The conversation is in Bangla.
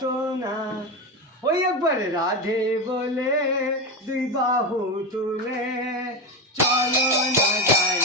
তো না ওই একবার রাধে বলে দুই বাহু তুলে চলো না যাই